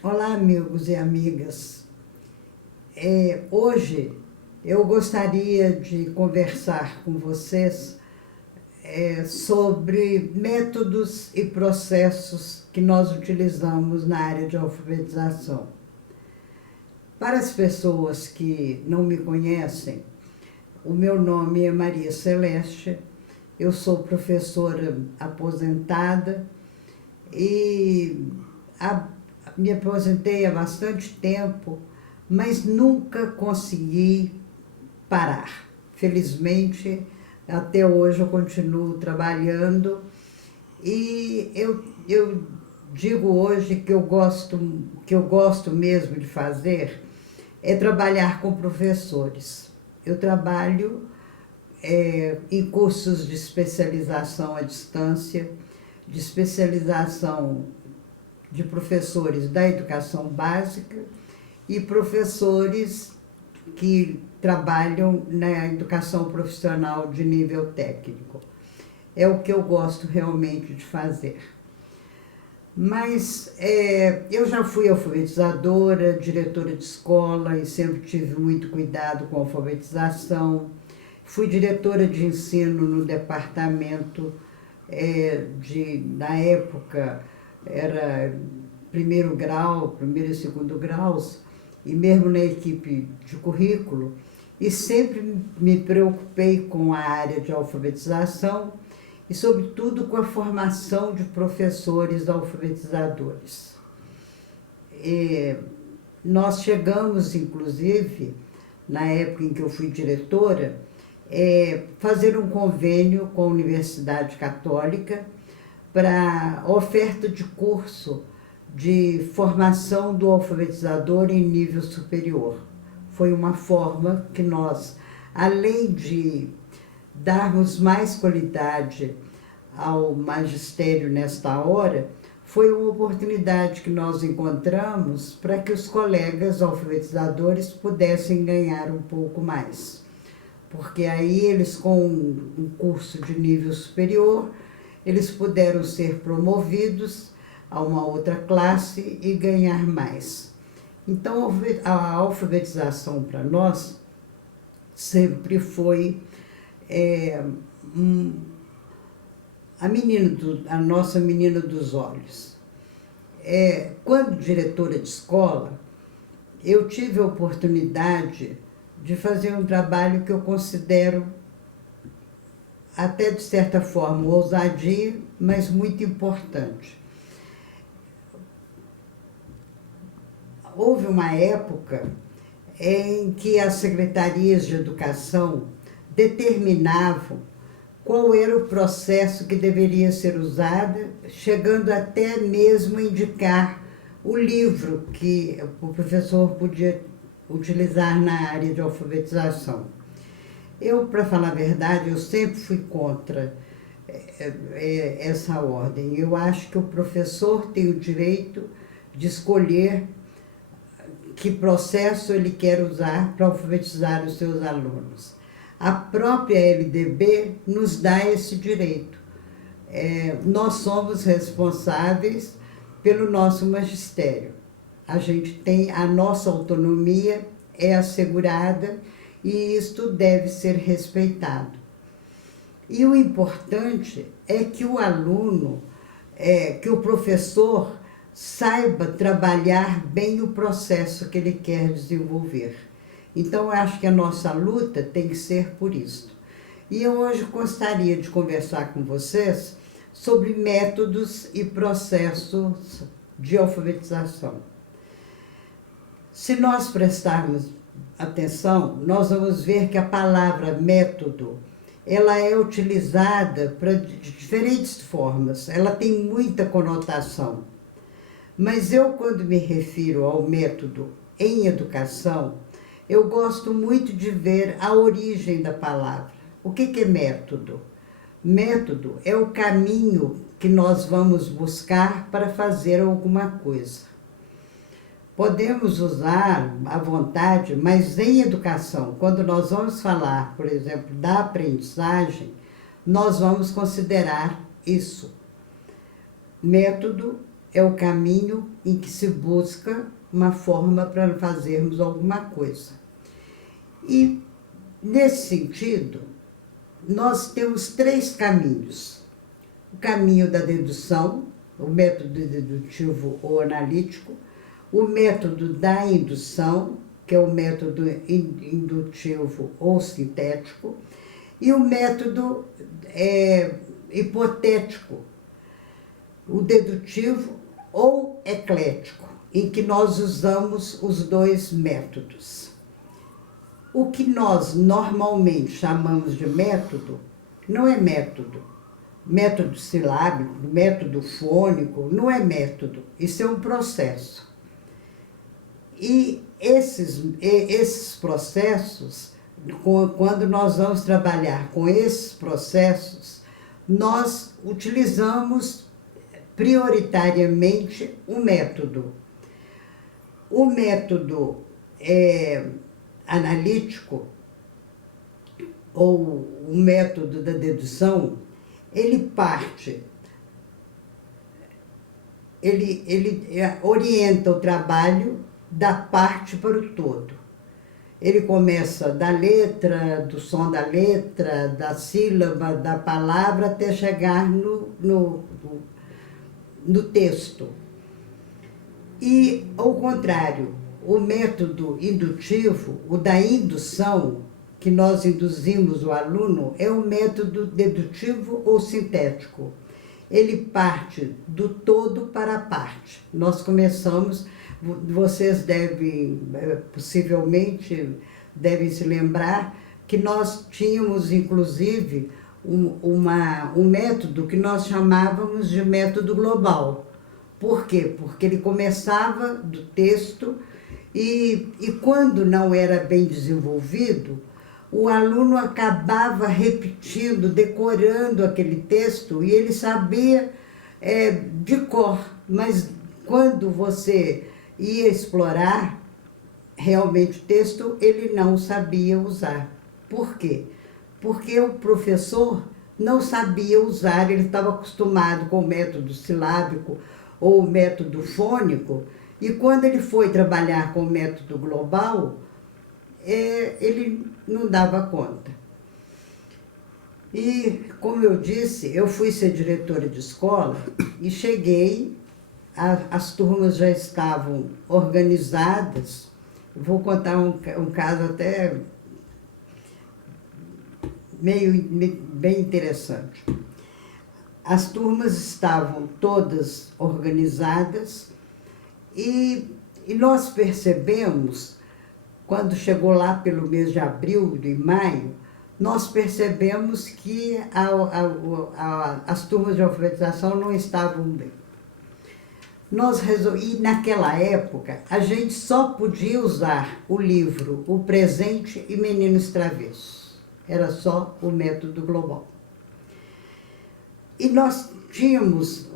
Olá, amigos e amigas. Hoje eu gostaria de conversar com vocês sobre métodos e processos que nós utilizamos na área de alfabetização. Para as pessoas que não me conhecem, o meu nome é Maria Celeste, eu sou professora aposentada e me aposentei há bastante tempo, mas nunca consegui parar. Felizmente, até hoje eu continuo trabalhando e eu digo hoje que eu gosto mesmo de fazer é trabalhar com professores. Eu trabalho em cursos de especialização à distância, de especialização de professores da educação básica e professores que trabalham na educação profissional de nível técnico. É o que eu gosto realmente de fazer. Mas eu já fui alfabetizadora, diretora de escola e sempre tive muito cuidado com a alfabetização. Fui diretora de ensino no departamento na época, era primeiro e segundo graus, e mesmo na equipe de currículo, e sempre me preocupei com a área de alfabetização e, sobretudo, com a formação de professores alfabetizadores. Nós chegamos, inclusive, na época em que eu fui diretora, fazer um convênio com a Universidade Católica para oferta de curso de formação do alfabetizador em nível superior. Foi uma forma que nós, além de darmos mais qualidade ao magistério nesta hora, foi uma oportunidade que nós encontramos para que os colegas alfabetizadores pudessem ganhar um pouco mais. Porque aí eles, com um curso de nível superior, eles puderam ser promovidos a uma outra classe e ganhar mais. Então, a alfabetização para nós sempre foi a nossa menina dos olhos. Quando diretora de escola, eu tive a oportunidade de fazer um trabalho que eu considero até de certa forma ousadia, mas muito importante. Houve uma época em que as secretarias de educação determinavam qual era o processo que deveria ser usado, chegando até mesmo a indicar o livro que o professor podia utilizar na área de alfabetização. Eu, para falar a verdade, eu sempre fui contra essa ordem. Eu acho que o professor tem o direito de escolher que processo ele quer usar para alfabetizar os seus alunos. A própria LDB nos dá esse direito. Nós somos responsáveis pelo nosso magistério. A gente tem a nossa autonomia, é assegurada e isto deve ser respeitado. E o importante é que o aluno, que o professor saiba trabalhar bem o processo que ele quer desenvolver. Então, eu acho que a nossa luta tem que ser por isso. E eu hoje gostaria de conversar com vocês sobre métodos e processos de alfabetização. Se nós prestarmos atenção, nós vamos ver que a palavra método, ela é utilizada de diferentes formas, ela tem muita conotação. Mas eu, quando me refiro ao método em educação, eu gosto muito de ver a origem da palavra. O que é método? Método é o caminho que nós vamos buscar para fazer alguma coisa. Podemos usar à vontade, mas em educação, quando nós vamos falar, por exemplo, da aprendizagem, nós vamos considerar isso. Método é o caminho em que se busca uma forma para fazermos alguma coisa. E, nesse sentido, nós temos 3 caminhos. O caminho da dedução, o método dedutivo ou analítico, o método da indução, que é o método indutivo ou sintético, e o método hipotético, o dedutivo ou eclético, em que nós usamos os 2 métodos. O que nós normalmente chamamos de método não é método. Método silábico, método fônico, não é método, isso é um processo. E esses processos, quando nós vamos trabalhar com esses processos, nós utilizamos prioritariamente um método. O método analítico, ou o método da dedução, ele orienta o trabalho da parte para o todo. Ele começa da letra, do som da letra, da sílaba, da palavra, até chegar no texto. E, ao contrário, o método indutivo, o da indução, que nós induzimos o aluno, é o método dedutivo ou sintético. Ele parte do todo para a parte. Nós começamos, vocês possivelmente devem se lembrar, que nós tínhamos, inclusive, um método que nós chamávamos de método global. Por quê? Porque ele começava do texto e quando não era bem desenvolvido, o aluno acabava repetindo, decorando aquele texto e ele sabia de cor, mas quando você ia explorar realmente o texto, ele não sabia usar. Por quê? Porque o professor não sabia usar, ele estava acostumado com o método silábico ou o método fônico, e quando ele foi trabalhar com o método global, ele não dava conta. E, como eu disse, eu fui ser diretora de escola e cheguei, as turmas já estavam organizadas. Vou contar um caso até bem interessante. As turmas estavam todas organizadas e nós percebemos, quando chegou lá pelo mês de abril e maio, nós percebemos que as turmas de alfabetização não estavam bem. E naquela época, a gente só podia usar o livro O Presente e Meninos Travessos. Era só o método global. E nós tínhamos,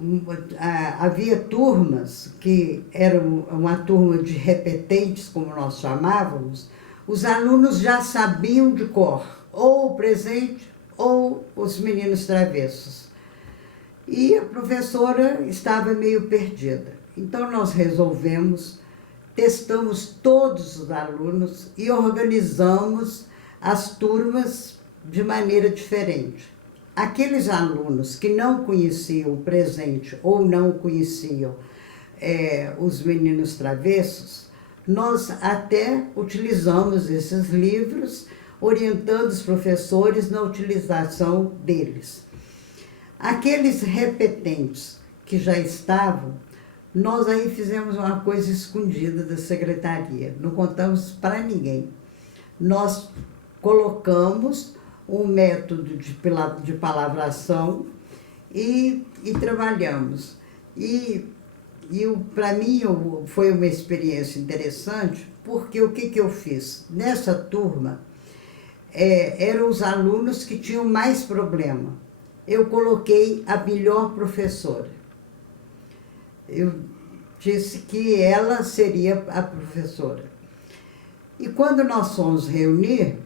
havia turmas que eram uma turma de repetentes, como nós chamávamos, os alunos já sabiam de cor, ou o presente ou os meninos travessos. E a professora estava meio perdida. Então nós testamos todos os alunos e organizamos as turmas de maneira diferente. Aqueles alunos que não conheciam o presente ou não conheciam os meninos travessos, nós até utilizamos esses livros, orientando os professores na utilização deles. Aqueles repetentes que já estavam, nós aí fizemos uma coisa escondida da secretaria, não contamos para ninguém. Nós colocamos um método de palavração e trabalhamos. E para mim foi uma experiência interessante, porque o que eu fiz? Nessa turma, eram os alunos que tinham mais problema. Eu coloquei a melhor professora. Eu disse que ela seria a professora. E quando nós fomos reunir,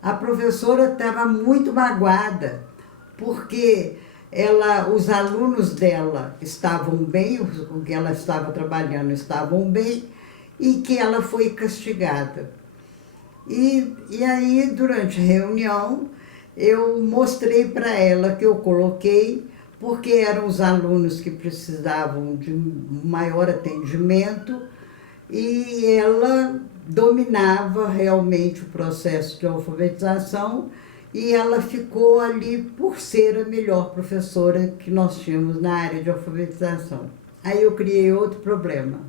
a professora estava muito magoada, porque os alunos dela estavam bem, o que ela estava trabalhando estavam bem, e que ela foi castigada. E aí, durante a reunião, eu mostrei para ela que eu coloquei, porque eram os alunos que precisavam de maior atendimento, e ela dominava realmente o processo de alfabetização, e ela ficou ali por ser a melhor professora que nós tínhamos na área de alfabetização. Aí eu criei outro problema,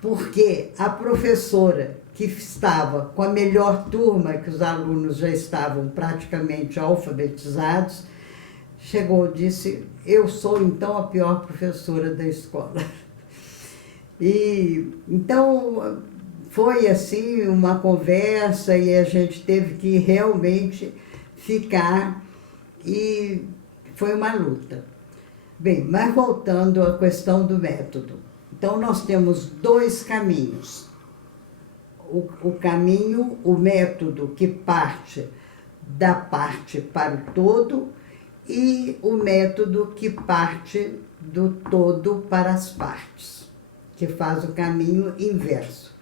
porque a professora que estava com a melhor turma, que os alunos já estavam praticamente alfabetizados, chegou e disse: eu sou então a pior professora da escola. E então foi assim uma conversa, e a gente teve que realmente ficar, e foi uma luta. Bem, mas voltando à questão do método. Então nós temos dois caminhos. O método que parte da parte para o todo, e o método que parte do todo para as partes, que faz o caminho inverso.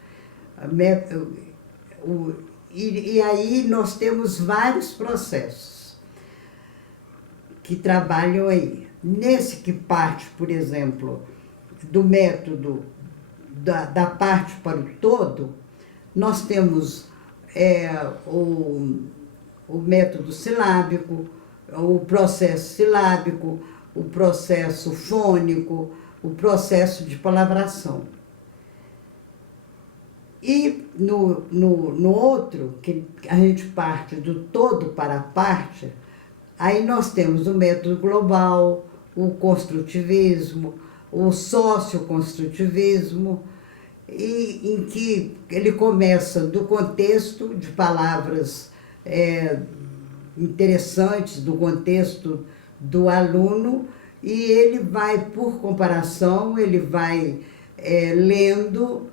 E aí nós temos vários processos que trabalham aí. Nesse que parte, por exemplo, do método da parte para o todo, nós temos o método silábico, o processo silábico, o processo fônico, o processo de palavração. E no outro, que a gente parte do todo para a parte, aí nós temos o método global, o construtivismo, o socioconstrutivismo, e em que ele começa do contexto de palavras interessantes, do contexto do aluno, e ele vai, por comparação, ele vai lendo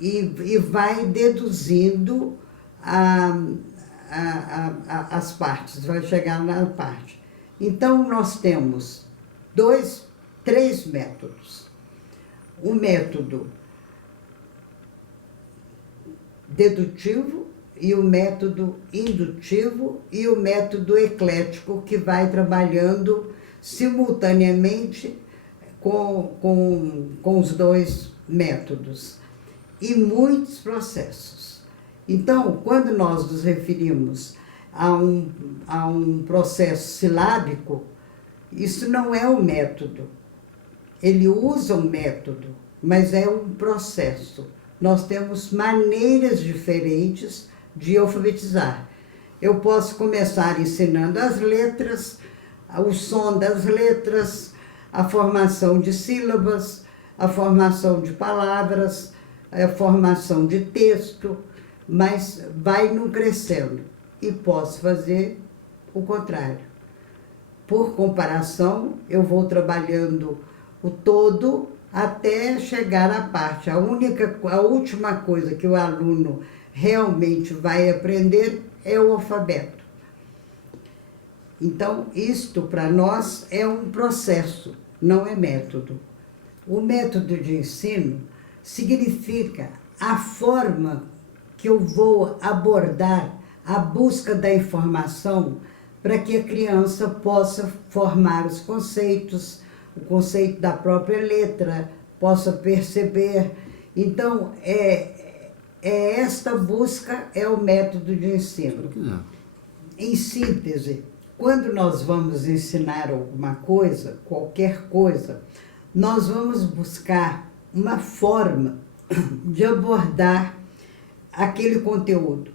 e vai deduzindo as partes, vai chegar na parte. Então, nós temos três métodos. O método dedutivo, e o método indutivo, e o método eclético, que vai trabalhando simultaneamente com os dois métodos, e muitos processos. Então, quando nós nos referimos a um processo silábico, isso não é um método. Ele usa um método, mas é um processo. Nós temos maneiras diferentes de alfabetizar. Eu posso começar ensinando as letras, o som das letras, a formação de sílabas, a formação de palavras, a formação de texto, mas vai não crescendo. E posso fazer o contrário. Por comparação, eu vou trabalhando o todo até chegar à parte. A última coisa que o aluno realmente vai aprender é o alfabeto. Então, isto para nós é um processo, não é método. O método de ensino significa a forma que eu vou abordar a busca da informação para que a criança possa formar os conceitos, o conceito da própria letra, possa perceber. Então, esta busca é o método de ensino. Em síntese, quando nós vamos ensinar alguma coisa, qualquer coisa, nós vamos buscar uma forma de abordar aquele conteúdo,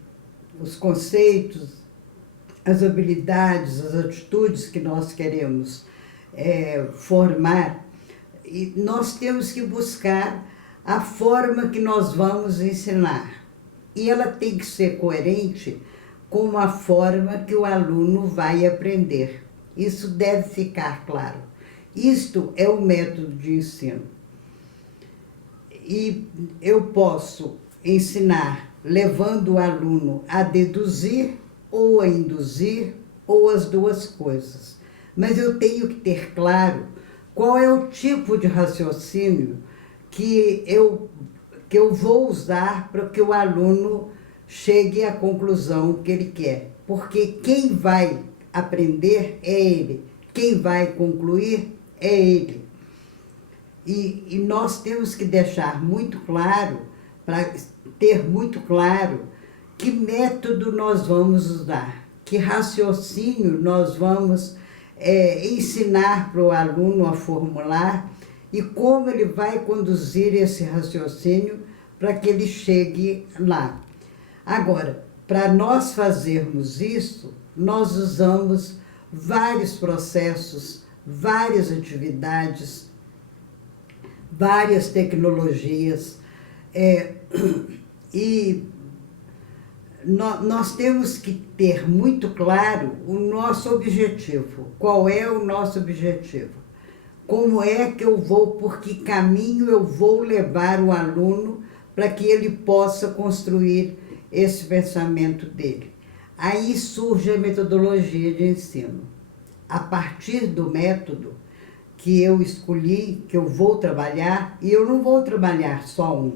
os conceitos, as habilidades, as atitudes que nós queremos formar, e nós temos que buscar a forma que nós vamos ensinar. E ela tem que ser coerente com a forma que o aluno vai aprender. Isso deve ficar claro. Isto é o método de ensino. E eu posso ensinar levando o aluno a deduzir, ou a induzir, ou as duas coisas. mas eu tenho que ter claro qual é o tipo de raciocínio que eu vou usar para que o aluno chegue à conclusão que ele quer. Porque quem vai aprender é ele, quem vai concluir é ele. E nós temos que deixar muito claro, para ter muito claro, que método nós vamos usar, que raciocínio nós vamos ensinar para o aluno a formular e como ele vai conduzir esse raciocínio para que ele chegue lá. Agora, para nós fazermos isso, nós usamos vários processos, várias atividades, várias tecnologias, e nós temos que ter muito claro o nosso objetivo. Qual é o nosso objetivo? Como é que eu vou, por que caminho eu vou levar o aluno para que ele possa construir esse pensamento dele? Aí surge a metodologia de ensino. A partir do método que eu escolhi, que eu vou trabalhar, e eu não vou trabalhar só um.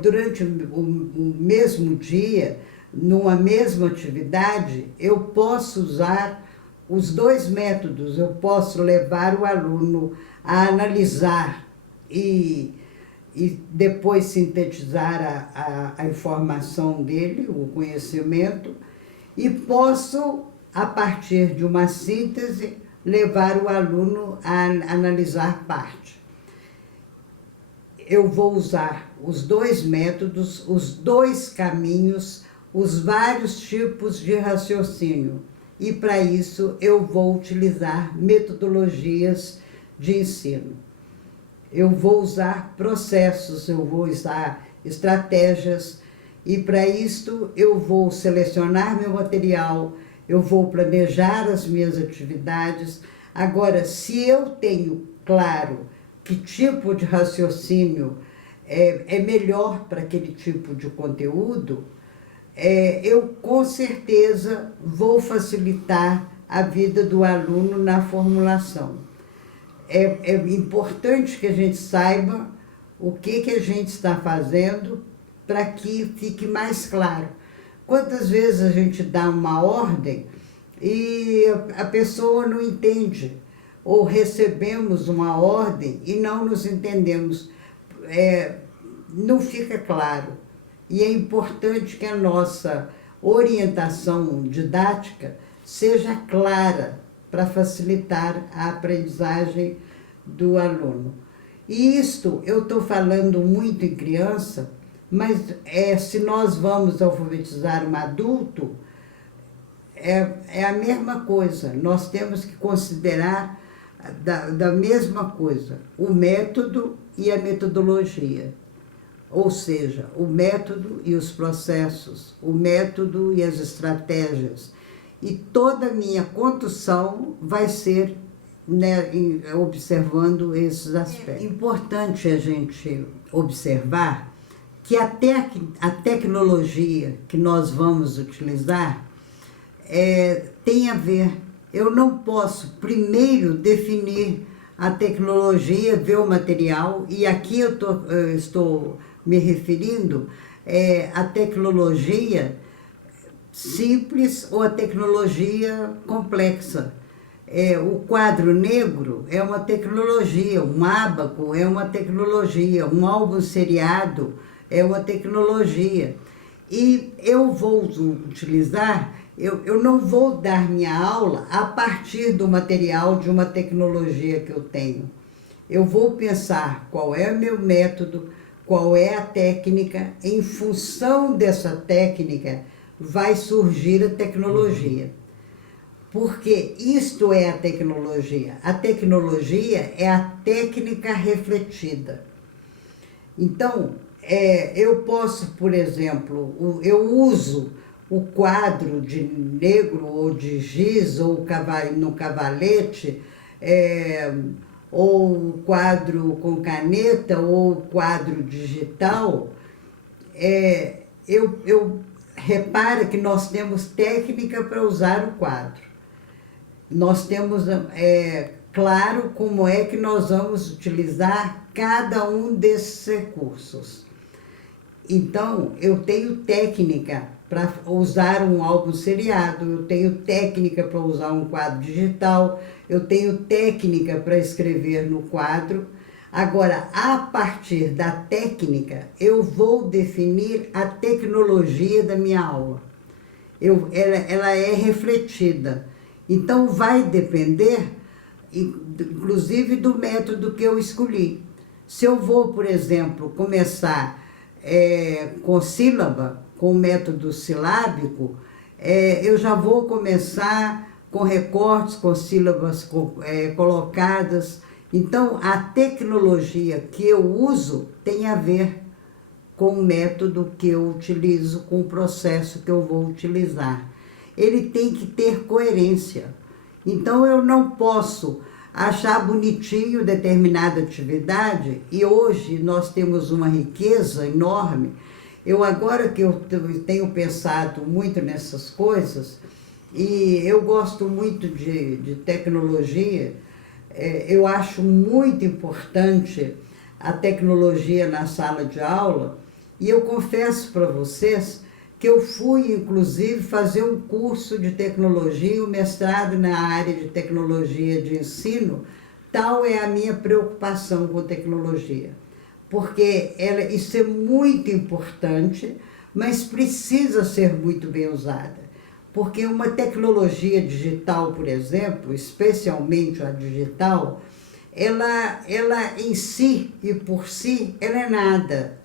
Durante o mesmo dia, numa mesma atividade, eu posso usar os dois métodos. Eu posso levar o aluno a analisar e depois sintetizar a informação dele, o conhecimento, e posso, a partir de uma síntese, levar o aluno a analisar parte. Eu vou usar os dois métodos, os dois caminhos, os vários tipos de raciocínio. E para isso eu vou utilizar metodologias de ensino. Eu vou usar processos, eu vou usar estratégias, e para isso eu vou selecionar meu material, eu vou planejar as minhas atividades. Agora, se eu tenho claro que tipo de raciocínio é melhor para aquele tipo de conteúdo, eu com certeza vou facilitar a vida do aluno na formulação. É importante que a gente saiba o que a gente está fazendo para que fique mais claro. Quantas vezes a gente dá uma ordem e a pessoa não entende, ou recebemos uma ordem e não nos entendemos, não fica claro. E é importante que a nossa orientação didática seja clara para facilitar a aprendizagem do aluno. E isto eu estou falando muito em criança, mas se nós vamos alfabetizar um adulto, é a mesma coisa. Nós temos que considerar da mesma coisa, o método e a metodologia. Ou seja, o método e os processos, o método e as estratégias. E toda a minha condução vai ser, né, observando esses aspectos. É importante a gente observar que a tecnologia que nós vamos utilizar tem a ver. Eu não posso primeiro definir a tecnologia, ver o material, e aqui eu estou me referindo à tecnologia simples ou a tecnologia complexa. O quadro negro é uma tecnologia, um ábaco é uma tecnologia, um álbum seriado é uma tecnologia. E eu vou utilizar, eu não vou dar minha aula a partir do material de uma tecnologia que eu tenho. Eu vou pensar qual é o meu método, qual é a técnica, em função dessa técnica vai surgir a tecnologia. Porque isto é a tecnologia. A tecnologia é a técnica refletida. Então, eu posso, por exemplo, eu uso o quadro de negro ou de giz, ou no cavalete, ou o quadro com caneta, ou o quadro digital. Repara que nós temos técnica para usar o quadro. nós temos claro como é que nós vamos utilizar cada um desses recursos. Então, eu tenho técnica para usar um álbum seriado, eu tenho técnica para usar um quadro digital, eu tenho técnica para escrever no quadro. Agora, a partir da técnica, eu vou definir a tecnologia da minha aula. Ela é refletida. Então, vai depender, inclusive, do método que eu escolhi. Se eu vou, por exemplo, começar com sílaba, com método silábico, eu já vou começar com recortes, com sílabas colocadas. Então, a tecnologia que eu uso tem a ver com o método que eu utilizo, com o processo que eu vou utilizar. Ele tem que ter coerência. Então, eu não posso achar bonitinho determinada atividade, e hoje nós temos uma riqueza enorme. Agora que eu tenho pensado muito nessas coisas, e eu gosto muito de tecnologia, eu acho muito importante a tecnologia na sala de aula, e eu confesso para vocês que eu fui, inclusive, fazer um curso de tecnologia, um mestrado na área de tecnologia de ensino. Tal é a minha preocupação com tecnologia, porque isso é muito importante, mas precisa ser muito bem usada. Porque uma tecnologia digital, por exemplo, especialmente a digital, ela em si e por si, ela é nada.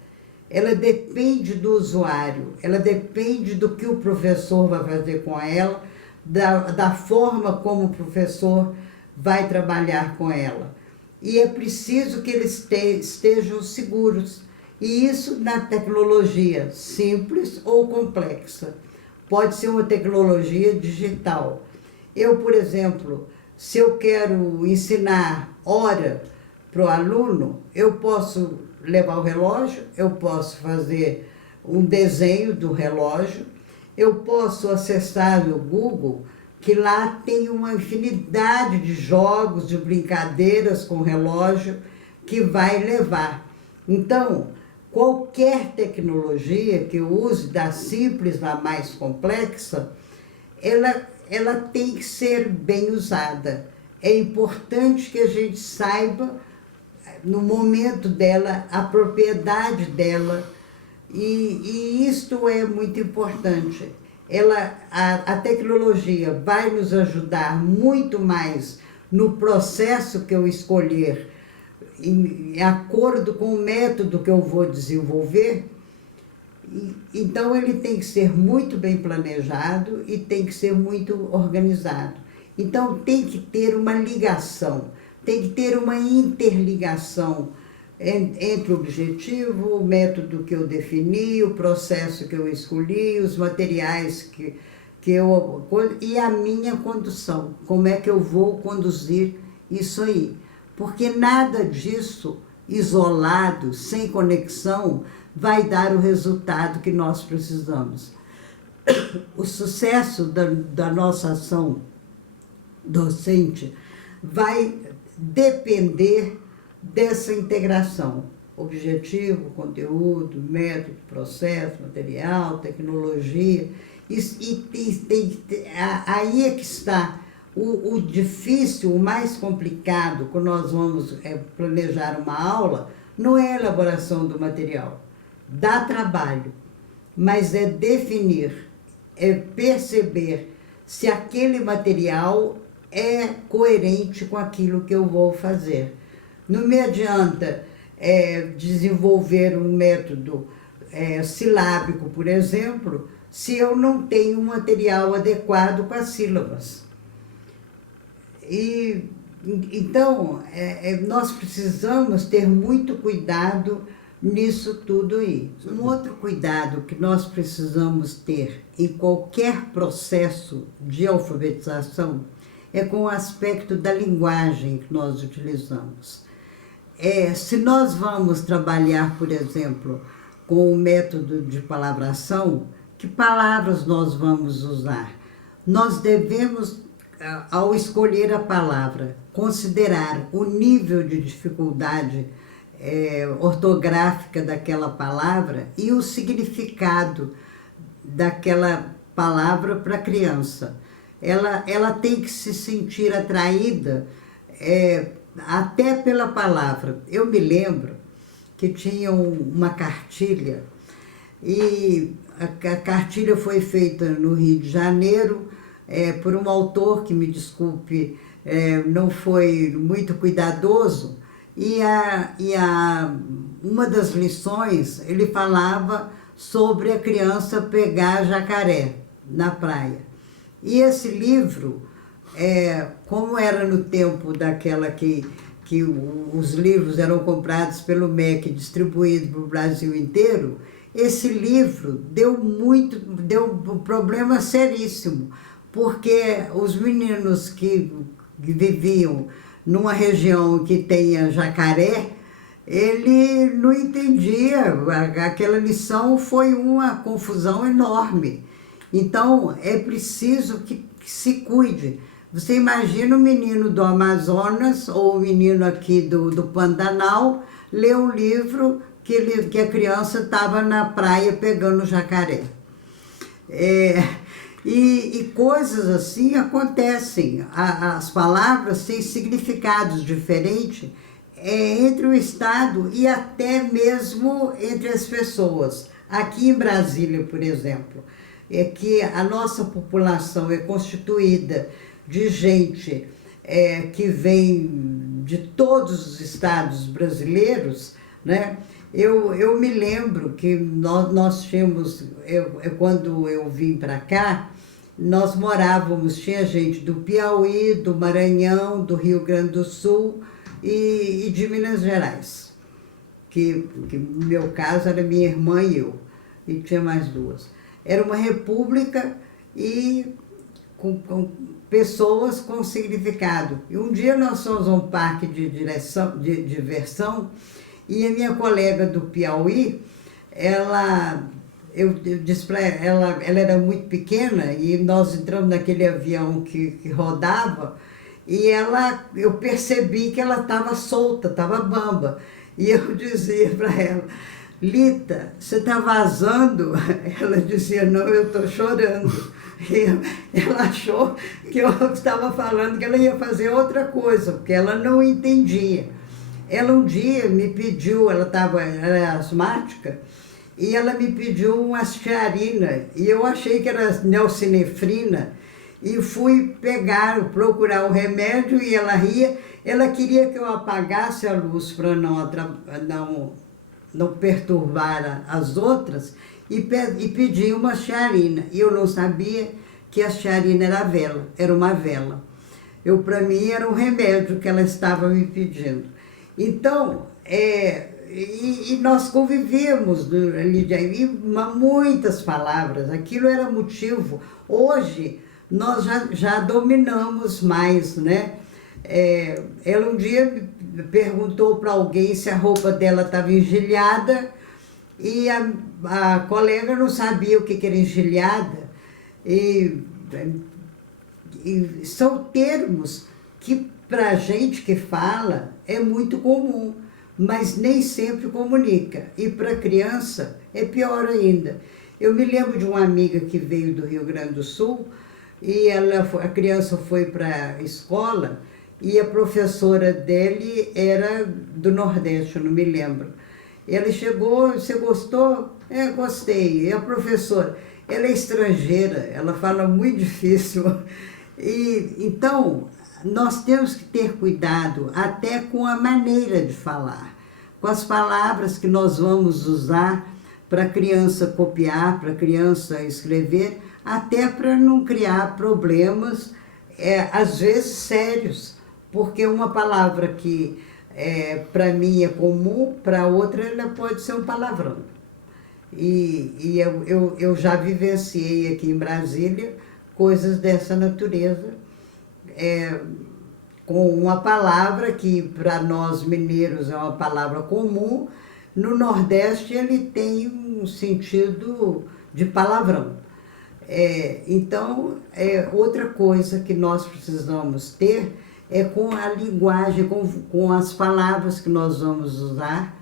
Ela depende do usuário, ela depende do que o professor vai fazer com ela, da forma como o professor vai trabalhar com ela. E é preciso que eles estejam seguros. E isso na tecnologia simples ou complexa. Pode ser uma tecnologia digital. Eu, por exemplo, se eu quero ensinar hora para o aluno, eu posso levar o relógio, eu posso fazer um desenho do relógio, eu posso acessar no Google, que lá tem uma infinidade de jogos, de brincadeiras com relógio que vai levar. Então, qualquer tecnologia que eu use, da simples à mais complexa, ela tem que ser bem usada. É importante que a gente saiba, no momento dela, a propriedade dela, e isto é muito importante. A tecnologia vai nos ajudar muito mais no processo que eu escolher, em acordo com o método que eu vou desenvolver. Então, ele tem que ser muito bem planejado e tem que ser muito organizado. Então, tem que ter uma ligação, tem que ter uma interligação entre o objetivo, o método que eu defini, o processo que eu escolhi, os materiais que eu... e a minha condução, como é que eu vou conduzir isso aí. Porque nada disso, isolado, sem conexão, vai dar o resultado que nós precisamos. O sucesso da nossa ação docente vai depender dessa integração. Objetivo, conteúdo, método, processo, material, tecnologia. Aí é que está o difícil, o mais complicado, quando nós vamos planejar uma aula, não é a elaboração do material. Dá trabalho, mas é definir, é perceber se aquele material é coerente com aquilo que eu vou fazer. Não me adianta desenvolver um método silábico, por exemplo, se eu não tenho um material adequado com as sílabas. Então, nós precisamos ter muito cuidado nisso tudo aí. Um outro cuidado que nós precisamos ter em qualquer processo de alfabetização é com o aspecto da linguagem que nós utilizamos. Se nós vamos trabalhar, por exemplo, com o método de palavração, que palavras nós vamos usar? Nós devemos ao escolher a palavra, considerar o nível de dificuldade ortográfica daquela palavra e o significado daquela palavra para a criança. Ela tem que se sentir atraída até pela palavra. Eu me lembro que tinha uma cartilha, e a cartilha foi feita no Rio de Janeiro por um autor que, me desculpe, não foi muito cuidadoso, e uma das lições ele falava sobre a criança pegar jacaré na praia. E esse livro, como era no tempo daquela que os livros eram comprados pelo MEC e distribuídos para o Brasil inteiro, esse livro deu um problema seríssimo, porque os meninos que viviam numa região que tenha jacaré, ele não entendia, aquela lição foi uma confusão enorme. Então, é preciso que se cuide. Você imagina um menino do Amazonas ou um menino aqui do Pantanal ler um livro que a criança estava na praia pegando jacaré. E coisas assim acontecem. As palavras têm significados diferentes entre o Estado e até mesmo entre as pessoas. Aqui em Brasília, por exemplo, é que a nossa população é constituída de gente que vem de todos os estados brasileiros, né? Eu me lembro que nós tínhamos, quando eu vim para cá, nós morávamos, tinha gente do Piauí, do Maranhão, do Rio Grande do Sul e de Minas Gerais, que no meu caso era minha irmã e eu, e tinha mais duas. Era uma república e com pessoas com significado. E um dia nós fomos a um parque de diversão, e a minha colega do Piauí, eu disse para ela, ela era muito pequena, e nós entramos naquele avião que rodava, e eu percebi que ela estava solta, estava bamba. E eu dizia para ela: Lita, você está vazando? Ela dizia: não, eu estou chorando. E ela achou que eu estava falando que ela ia fazer outra coisa, porque ela não entendia. Ela um dia me pediu, ela é asmática, e ela me pediu uma astiarina, e eu achei que era nelcinefrina, e fui procurar o remédio, e ela ria. Ela queria que eu apagasse a luz para não perturbar as outras, e pedi uma astiarina. E eu não sabia que a astiarina era uma vela. Para mim era um remédio que ela estava me pedindo. Então, e nós convivíamos ali, e muitas palavras, aquilo era motivo. Hoje nós já dominamos mais, né? Ela um dia perguntou para alguém se a roupa dela estava engilhada, e a colega não sabia o que era engilhada. E são termos que, para a gente que fala, é muito comum, mas nem sempre comunica. E para a criança é pior ainda. Eu me lembro de uma amiga que veio do Rio Grande do Sul, e a criança foi para a escola, e a professora dele era do Nordeste, eu não me lembro. Ela chegou: você gostou? Gostei. E a professora, ela é estrangeira, ela fala muito difícil. E então, nós temos que ter cuidado até com a maneira de falar, com as palavras que nós vamos usar para a criança copiar, para a criança escrever, até para não criar problemas, às vezes sérios, porque uma palavra que para mim é comum, para outra ela pode ser um palavrão. E eu já vivenciei aqui em Brasília coisas dessa natureza, com uma palavra que para nós mineiros é uma palavra comum, no Nordeste ele tem um sentido de palavrão. Então, outra coisa que nós precisamos ter é com a linguagem, com as palavras que nós vamos usar,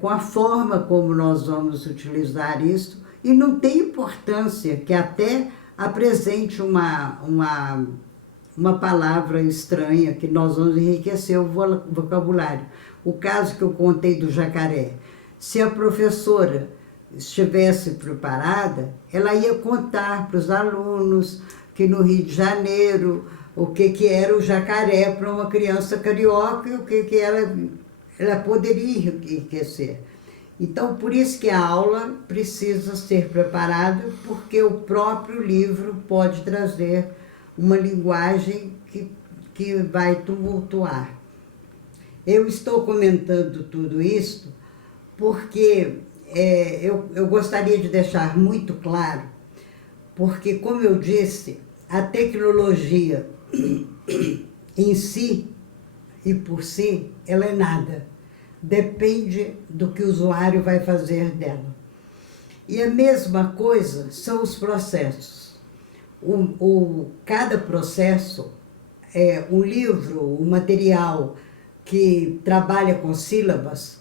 com a forma como nós vamos utilizar isso, e não tem importância que até apresente uma palavra estranha, que nós vamos enriquecer o vocabulário. O caso que eu contei do jacaré, se a professora estivesse preparada, ela ia contar para os alunos que no Rio de Janeiro o que era o jacaré para uma criança carioca e o que ela poderia enriquecer. Então, por isso que a aula precisa ser preparada, porque o próprio livro pode trazer uma linguagem que vai tumultuar. Eu estou comentando tudo isso porque eu gostaria de deixar muito claro, porque, como eu disse, a tecnologia em si e por si, ela é nada. Depende do que o usuário vai fazer dela. E a mesma coisa são os processos. Cada processo, um livro, um material que trabalha com sílabas,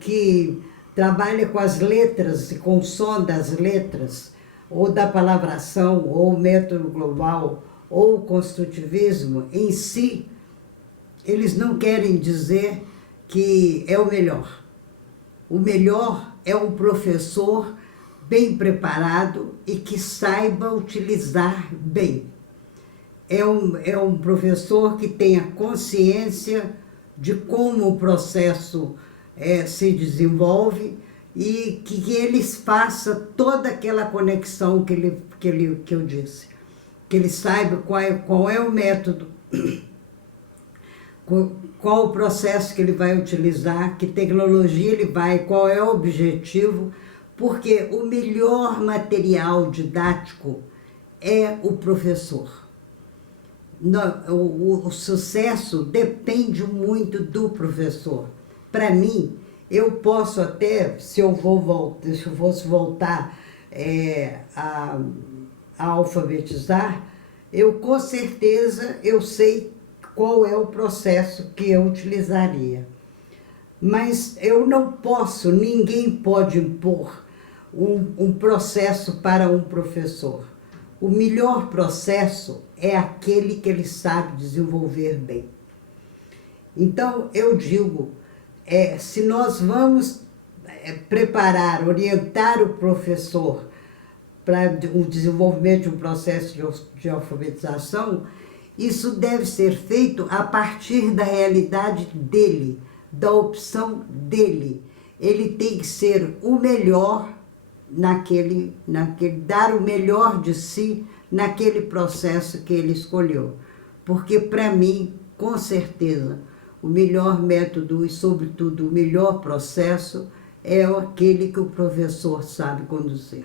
que trabalha com as letras e com o som das letras, ou da palavração, ou método global, ou o construtivismo, em si, eles não querem dizer que é o melhor. O melhor é um professor bem preparado e que saiba utilizar bem. É um professor que tenha consciência de como o processo se desenvolve e que ele faça toda aquela conexão que eu disse. Que ele saiba qual é o método, qual o processo que ele vai utilizar, que tecnologia ele vai, qual é o objetivo, porque o melhor material didático é o professor. O sucesso depende muito do professor. Para mim, eu posso até, se eu fosse voltar a alfabetizar, com certeza eu sei qual é o processo que eu utilizaria. Mas eu não posso, ninguém pode impor um processo para um professor. O melhor processo é aquele que ele sabe desenvolver bem. Então, eu digo, se nós vamos preparar, orientar o professor para o desenvolvimento de um processo de alfabetização, isso deve ser feito a partir da realidade dele, da opção dele. Ele tem que ser o melhor dar o melhor de si naquele processo que ele escolheu. Porque, para mim, com certeza, o melhor método e, sobretudo, o melhor processo é aquele que o professor sabe conduzir.